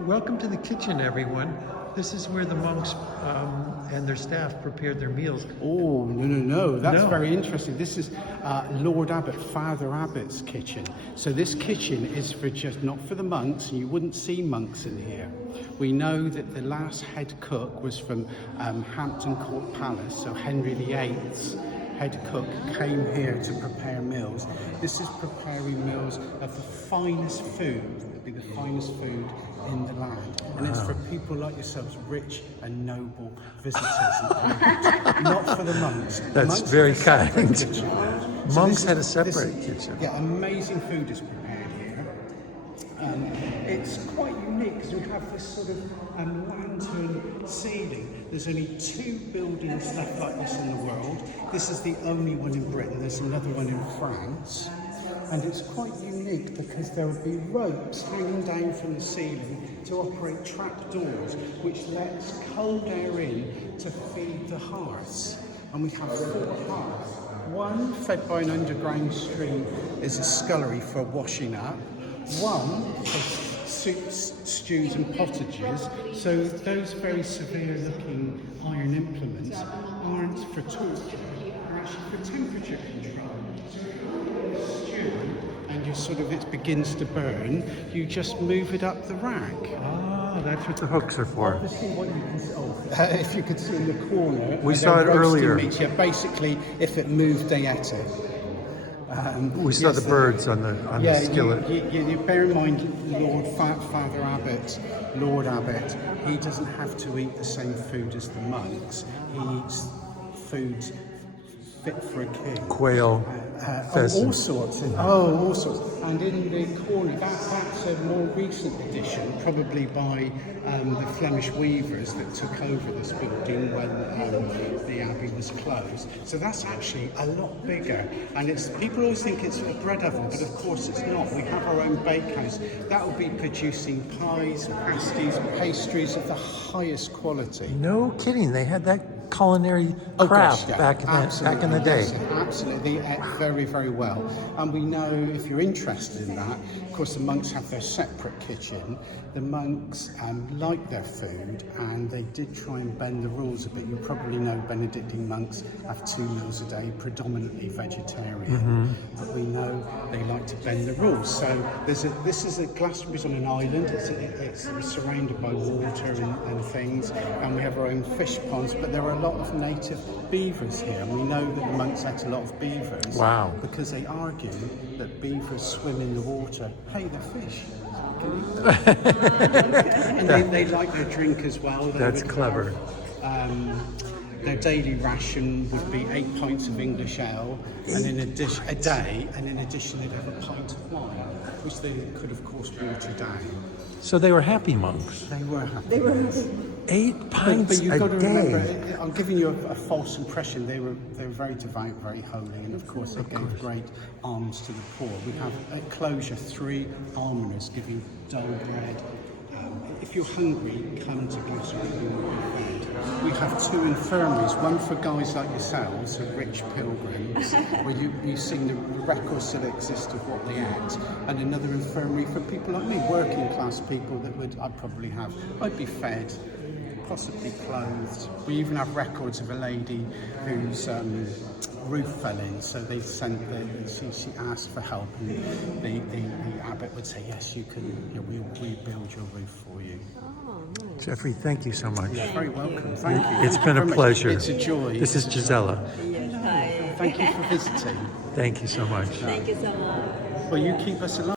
welcome to the kitchen, everyone. This is where the monks and their staff prepared their meals. Oh, no. That's No. very interesting. This is Lord Abbot, Father Abbot's kitchen. So this kitchen is for just not for the monks, and you wouldn't see monks in here. We know that the last head cook was from Hampton Court Palace, so Henry VIII's head cook came here to prepare meals. This is preparing meals of the finest food, that'd be the finest food in the land. And it's for people like yourselves, rich and noble visitors and pilgrims, not for the monks. That's monks very had a separate kind. kitchen. Monks had a separate kitchen. Yeah, amazing food is prepared here. It's quite unique because we have this sort of lantern ceiling. There's only 2 buildings left like this in the world. This is the only one in Britain. There's another one in France. And it's quite unique because there will be ropes hanging down from the ceiling to operate trapdoors, which lets cold air in to feed the hearths. And we have 4 hearths. One, fed by an underground stream, is a scullery for washing up. One is soups, stews and pottages. So those very severe looking iron implements aren't for torture, they're actually for temperature control. And you sort of, it begins to burn, you just move it up the rack. Oh, that's what the hooks are for. Obviously what you can see, if you could see in the corner. We saw it they're roasting earlier. meat. Yeah, basically, if it moved, they ate it. We saw the birds on the skillet. You bear in mind, Father Abbot, Lord Abbot, he doesn't have to eat the same food as the monks. He eats foods fit for a king. Quail, pheasant. All sorts. All sorts. And in the corner, that's a more recent addition, probably by the Flemish weavers that took over this building when the abbey was closed. So that's actually a lot bigger. And people always think it's a bread oven, but of course it's not. We have our own bakehouse. That will be producing pies, pasties, pastries of the highest quality. No kidding, they had that culinary craft back in the day. Yes, absolutely, they ate very, very well. And we know, if you're interested in that, of course the monks have their separate kitchen. The monks like their food, and they did try and bend the rules a bit. You probably know Benedictine monks have 2 meals a day, predominantly vegetarian. But we know they like to bend the rules. So this is Glastonbury's on an island. It's surrounded by water and things, and we have our own fish ponds. But there are a lot of native beavers here, and we know that the monks ate a lot of beavers. Wow. Because they argue that beavers swim in the water. Hey, they're fish. And they like their drink as well. That's clever. Their daily ration would be 8 pints of English ale, and in addition, a day, and in addition they'd have a pint of wine, which they could of course water down. So they were happy monks. They were happy. 8 pints But you've a got to day. remember, I'm giving you a false impression. They were very devout, very holy, and of course they gave great alms to the poor. We have at closure 3 almoners giving dough bread. If you're hungry, come to Glastonbury and you'll be fed. We have 2 infirmaries, one for guys like yourselves, the rich pilgrims, where you've seen the records still exist of what they ate, and another infirmary for people like me, working class people that I'd be fed, possibly clothed. We even have records of a lady whose roof fell in, so they sent she asked for help, and the abbot would say, yes, you can, we'll rebuild your roof for you. Jeffrey, thank you so much. You're very welcome. Thank you. It's been a pleasure. It's a joy. This is Gisela. Yes, hi. Thank you for visiting. Thank you so much. Thank you so much. Well, you keep us alive.